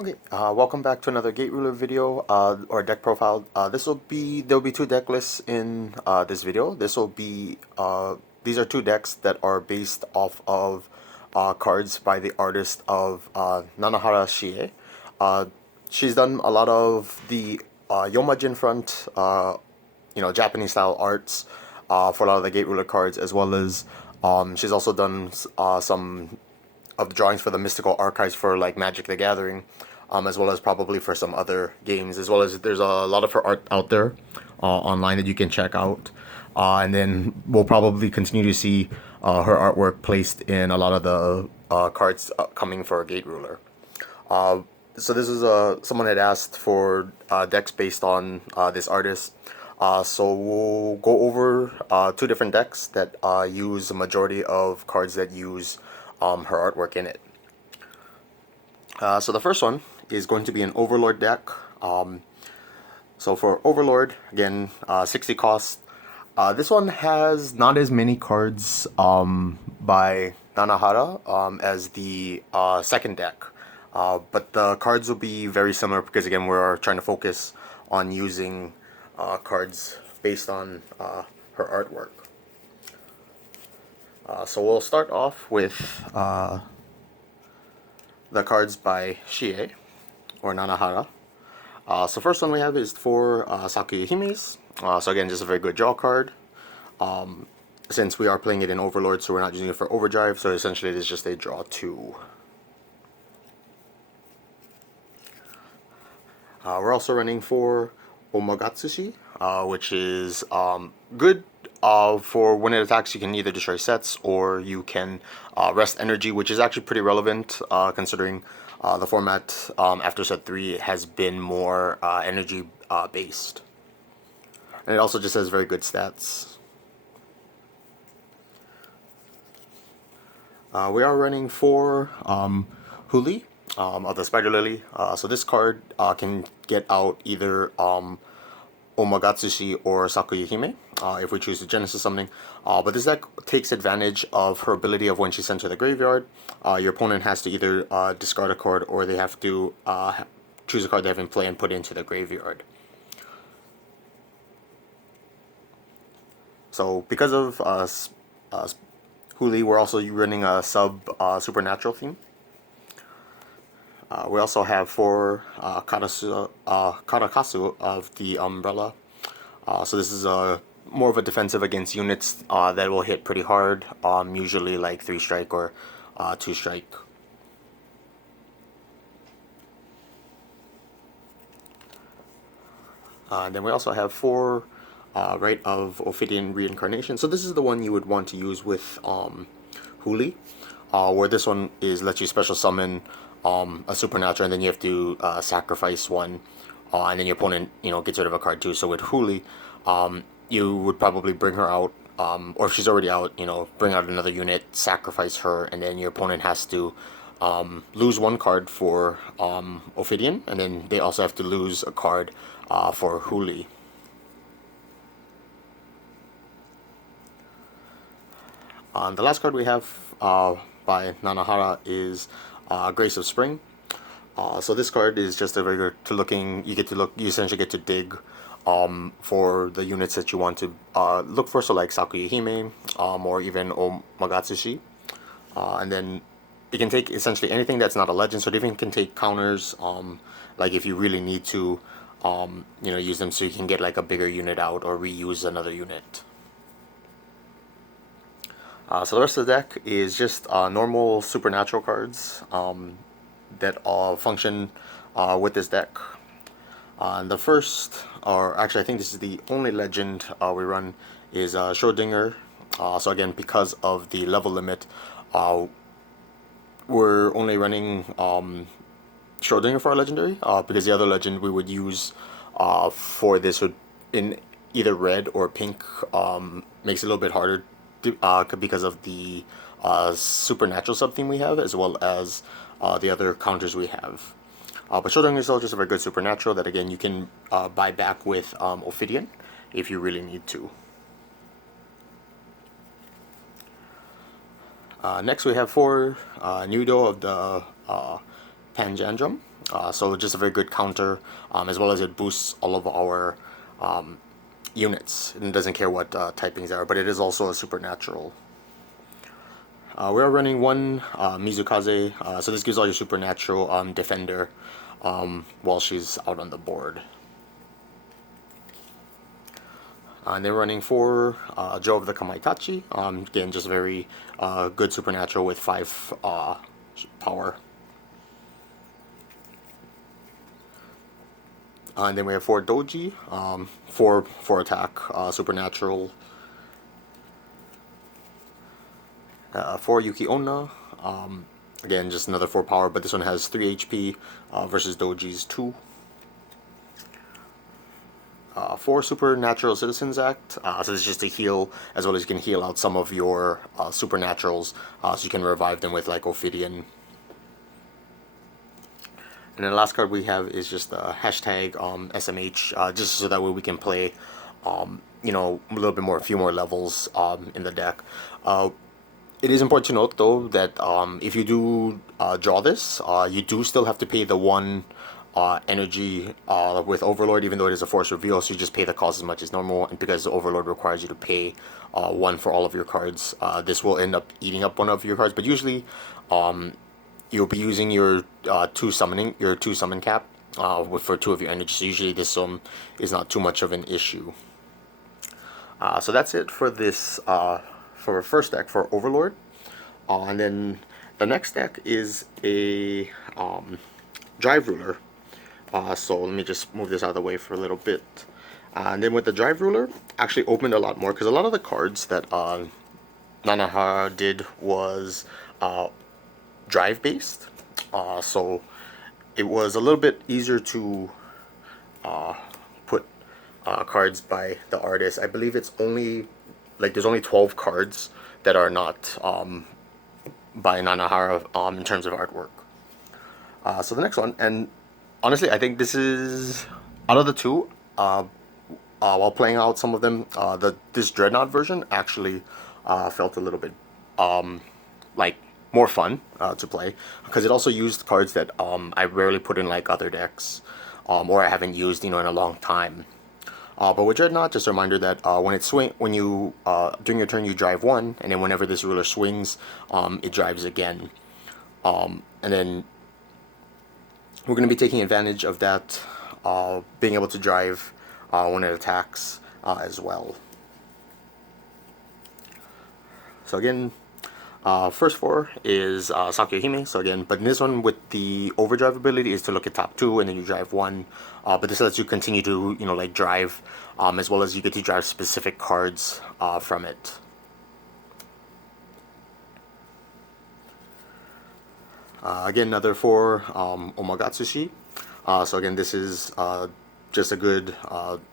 Okay, welcome back to another gate ruler video or deck profile. There'll be two deck lists in this video. These are two decks that are based off of cards by the artist of Nanahara Shie. She's done a lot of the Yomajin front, Japanese style arts for a lot of the gate ruler cards, as well as she's also done some of the drawings for the mystical archives for like Magic the Gathering, as well as probably for some other games, as well as there's a lot of her art out there online that you can check out. And then we'll probably continue to see her artwork placed in a lot of the cards coming for Gate Ruler. So this is someone had asked for decks based on this artist. So we'll go over two different decks that use the majority of cards that use her artwork in it. So the first one is going to be an Overlord deck. So for Overlord, again, 60 cost. This one has not as many cards by Nanahara as the second deck. But the cards will be very similar because, again, we're trying to focus on using cards based on her artwork. So we'll start off with the cards by Shie, or Nanahara. So first one we have is for sakuya-himes. So again, just a very good draw card. Since we are playing it in Overlord, so we're not using it for Overdrive, so essentially it is just a draw 2. We're also running for oumagatsuhi, which is good for when it attacks. You can either destroy sets or you can rest energy, which is actually pretty relevant considering the format after set 3 has been more energy based. And it also just has very good stats. We are running for huli of the Spider Lily. So this card can get out either oumagatsuhi or sakuya-hime if we choose the Genesis summoning. But this deck takes advantage of her ability of when she's sent to the graveyard. Your opponent has to either discard a card or they have to choose a card they have in play and put it into the graveyard. So because of huli, we're also running a supernatural theme. We also have for karakasa of the umbrella. So this is more of a defensive against units that will hit pretty hard, usually like 3 strike or 2 strike. Then we also have 4 Rite of Ophidian reincarnation. So this is the one you would want to use with huli, where this one lets you special summon a supernatural, and then you have to sacrifice one, and then your opponent gets rid of a card too. So with huli, you would probably bring her out, or if she's already out, bring out another unit, sacrifice her, and then your opponent has to lose 1 card for ophidian, and then they also have to lose a card for huli. The last card we have by Nanahara is Grace of Spring. So this card is just a very good to looking. You essentially get to dig for the units that you want to look for. So like sakuya-hime or even oumagatsuhi, and then it can take essentially anything that's not a legend. So it even can take counters. Like if you really need to, use them so you can get like a bigger unit out or reuse another unit. So the rest of the deck is just normal supernatural cards that function with this deck. The first, or actually I think this is the only legend we run, is Schrodinger. So again, because of the level limit, we're only running Schrodinger for our legendary, because the other legend we would use for this would in either red or pink makes it a little bit harder because of the supernatural sub-theme we have, as well as the other counters we have. But Schrodinger is still just a very good supernatural that, again, you can buy back with Ophidian if you really need to. Next we have 4 nyudou of the panjandrum. So just a very good counter, as well as it boosts all of our units. It doesn't care what typings they are, but it is also a supernatural. We are running one mizukaze, so this gives all your supernatural defender while she's out on the board. And they're running 4 Joe of the Kamaitachi. Again, just very good supernatural with 5 power. And then we have 4 Douji, 4 attack, supernatural. 4 yuki-onna, again just another 4 power, but this one has 3 HP versus Doji's 2. 4 Supernatural Citizens Act, so this is just to heal, as well as you can heal out some of your supernaturals, so you can revive them with like Ophidian. And then the last card we have is just the hashtag SMH, just so that way we can play, you know, a little bit more, a few more levels in the deck. It is important to note though that if you do draw this, you do still have to pay the 1 energy with Overlord, even though it is a force reveal, so you just pay the cost as much as normal, and because the Overlord requires you to pay 1 for all of your cards, this will end up eating up 1 of your cards, but usually you'll be using your 2 summon cap for 2 of your energy, so usually this is not too much of an issue. So that's it for this for our first deck for Overlord, and then the next deck is a Drive Ruler. So let me just move this out of the way for a little bit. And then with the Drive Ruler, actually opened a lot more, because a lot of the cards that Nanahara did was drive based. So it was a little bit easier to put cards by the artist. I believe it's only, like, there's only 12 cards that are not by Nanahara in terms of artwork. So the next one, and honestly, I think this is, out of the 2, while playing out some of them, this Dreadnaught version actually felt a little bit like more fun to play, because it also used cards that I rarely put in like other decks, or I haven't used, you know, in a long time. But with Dreadnaught, just a reminder that when you during your turn you drive 1, and then whenever this ruler swings, it drives again, and then we're going to be taking advantage of that, being able to drive when it attacks as well. So again, first 4 is sakuya-hime. So again, but in this one with the overdrive ability is to look at top 2 and then you drive 1. But this lets you continue to, you know, like drive, as well as you get to drive specific cards from it. Again, another 4 oumagatsuhi. So again, this is just a good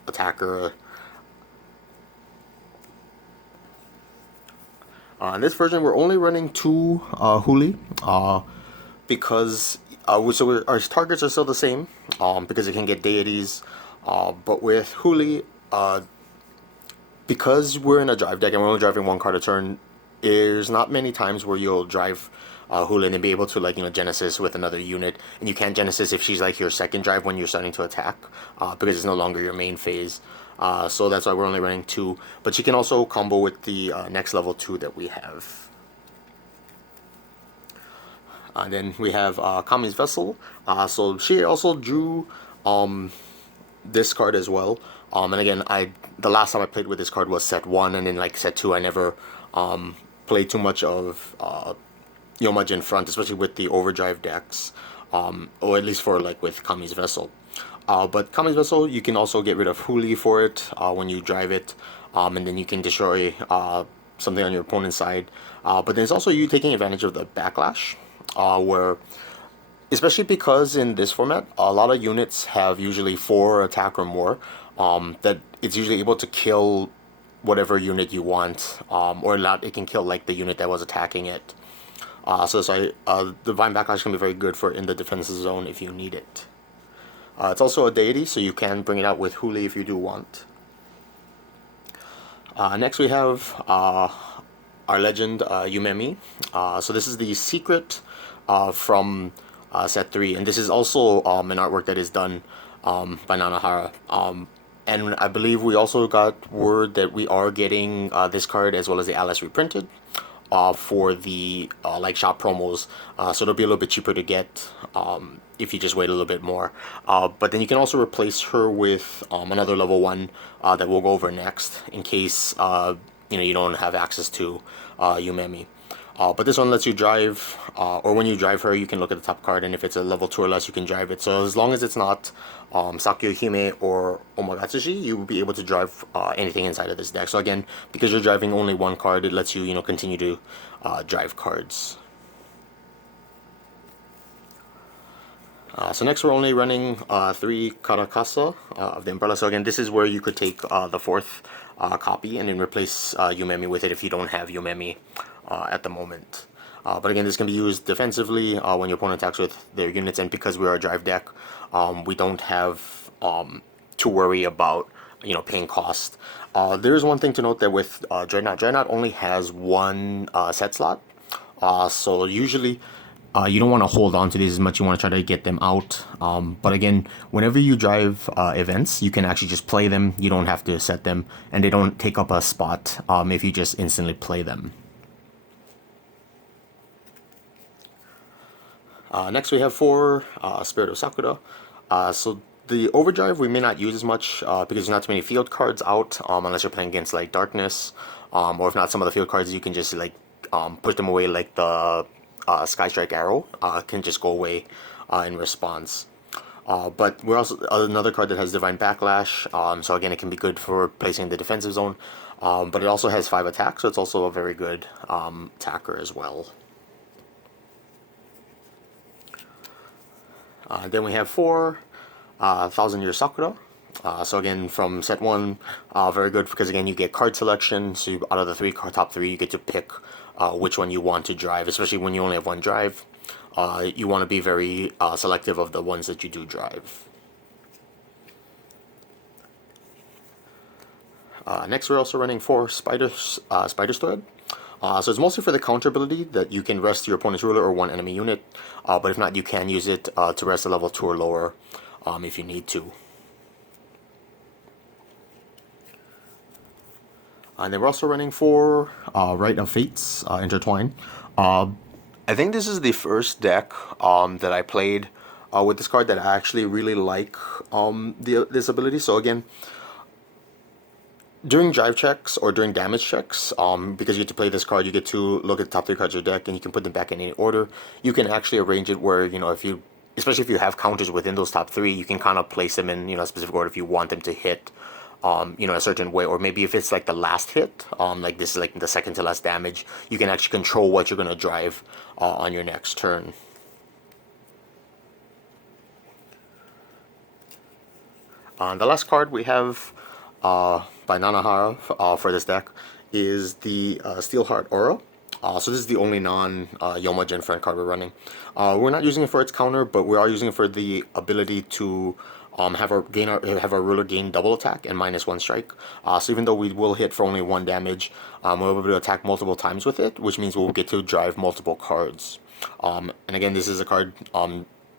attacker. In this version, we're only running 2 huli, because our targets are still the same, because it can get deities. But with huli, because we're in a drive deck and we're only driving 1 card a turn, there's not many times where you'll drive huli and then be able to, like, you know, genesis with another unit, and you can't genesis if she's like your second drive when you're starting to attack, because it's no longer your main phase. So that's why we're only running 2, but you can also combo with the next level 2 that we have. And then we have Kami's Vessel. So she also drew this card as well. And again, the last time I played with this card was set 1, and then like set 2 I never played too much of Yomaj in front, especially with the overdrive decks, or at least for like with Kami's Vessel. But Kami's Vessel, you can also get rid of huli for it when you drive it, and then you can destroy something on your opponent's side. But there's also you taking advantage of the backlash, where, especially because in this format, a lot of units have usually 4 attack or more, that it's usually able to kill whatever unit you want, or not, it can kill like the unit that was attacking it. So Divine Backlash can be very good for in the defensive zone if you need it. It's also a deity, so you can bring it out with huli if you do want. Next we have our legend, yumemi. So this is the secret from set 3, and this is also an artwork that is done by Nanahara. And I believe we also got word that we are getting this card as well as the Alice reprinted for the like shop promos, so it'll be a little bit cheaper to get if you just wait a little bit more. But then you can also replace her with another level 1 that we'll go over next in case you don't have access to Yumemi. But this one lets you drive, or when you drive her, you can look at the top card, and if it's a level 2 or less, you can drive it. So as long as it's not sakuya-hime or oumagatsuhi, you will be able to drive anything inside of this deck. So again, because you're driving only one card, it lets you, continue to drive cards. So next we're only running 3 karakasa of the umbrella. So again, this is where you could take the 4th copy and then replace Yumemi with it if you don't have Yumemi at the moment. But again, this can be used defensively when your opponent attacks with their units, and because we are a drive deck, we don't have to worry about paying cost. There is one thing to note that with Dreadnaught only has 1 set slot, so usually you don't want to hold on to these as much. You want to try to get them out. But again, whenever you drive events, you can actually just play them. You don't have to set them, and they don't take up a spot if you just instantly play them. Next we have 4 Spirit of Sakura. So the Overdrive we may not use as much because there's not too many field cards out unless you're playing against like Darkness, or if not, some of the field cards you can just like push them away, like the Sky Strike Arrow can just go away in response. But we're also another card that has Divine Backlash, so again it can be good for placing in the defensive zone, but it also has 5 attacks, so it's also a very good attacker as well. Then we have 4 Thousand Year Sakura. So again, from set 1, very good because again you get card selection. So out of the top 3, you get to pick which one you want to drive. Especially when you only have 1 drive, you want to be very selective of the ones that you do drive. Next, we're also running 4 Spider's Thread. So it's mostly for the counter ability that you can rest your opponent's ruler or 1 enemy unit, but if not, you can use it to rest a level 2 or lower if you need to. And then we're also running 4 Rite of Fates Intertwined. I think this is the first deck that I played with this card that I actually really like this ability. So again, during drive checks or during damage checks, because you get to play this card, you get to look at the top 3 cards of your deck and you can put them back in any order. You can actually arrange it where, especially if you have counters within those top 3, you can kind of place them in, a specific order if you want them to hit, a certain way. Or maybe if it's like the last hit, like this is like the second to last damage, you can actually control what you're going to drive on your next turn. The last card we have by Nanahara for this deck is the Steelheart Aura. So this is the only non-Yoma Gen friend card we're running. We're not using it for its counter, but we are using it for the ability to have our ruler gain double attack and -1 strike. So even though we will hit for only 1 damage, we'll be able to attack multiple times with it, which means we'll get to drive multiple cards. And again, this is a card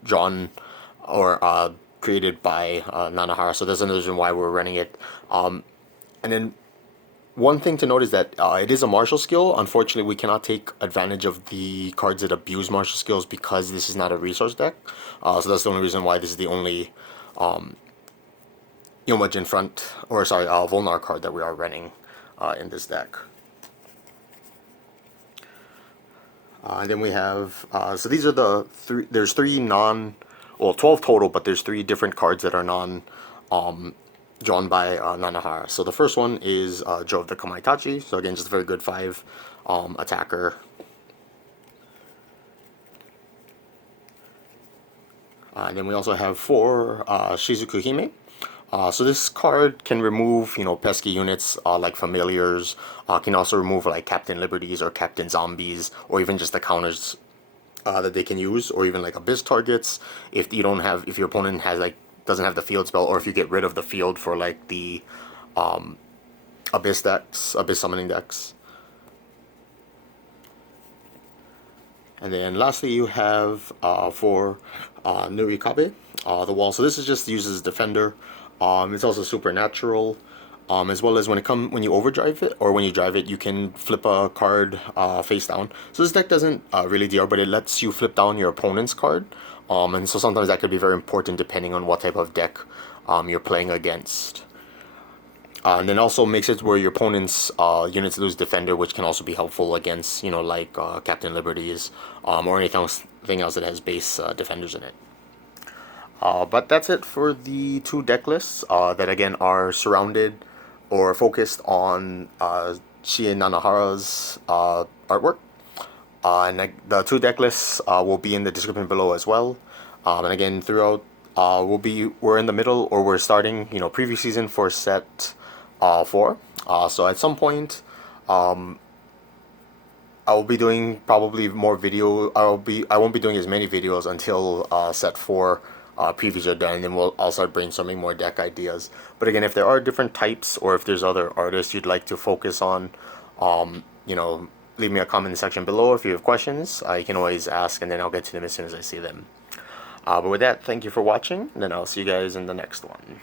drawn or created by Nanahara, so that's another reason why we're running it. And then one thing to note is that it is a martial skill. Unfortunately, we cannot take advantage of the cards that abuse martial skills because this is not a resource deck. So that's the only reason why this is the only Yoma front, or sorry, Volnar card that we are running in this deck. And then we have, so these are the 3, there's 3 12 total, but there's 3 different cards that are drawn by Nanahara. So the first one is Joe of the Kamaitachi. So again, just a very good 5 attacker. And then we also have 4 Shizukuhime. So this card can remove, pesky units like familiars. Can also remove like Captain Liberties or Captain Zombies, or even just the counters that they can use, or even like abyss targets if you don't have, if your opponent has doesn't have the field spell, or if you get rid of the field for like the abyss summoning decks. And then lastly, you have for nurikabe, the wall. So this is just used as defender. It's also supernatural. As well as when you overdrive it or when you drive it, you can flip a card face down. So this deck doesn't really DR, but it lets you flip down your opponent's card. And so sometimes that could be very important depending on what type of deck you're playing against. And then also makes it where your opponent's units lose defender, which can also be helpful against, like Captain Liberties or anything else that has base defenders in it. But that's it for the two deck lists that again are surrounded or focused on Shie Nanahara's artwork. And the two deck lists will be in the description below as well. And again, throughout, we're in the middle or we're starting, preview season for set 4. So at some point, I will be doing probably more video. I won't be doing as many videos until set 4 previews are done, and then I'll start brainstorming more deck ideas. But again, if there are different types or if there's other artists you'd like to focus on, leave me a comment in the section below. If you have questions, you can always ask, and then I'll get to them as soon as I see them. But with that, thank you for watching, and then I'll see you guys in the next one.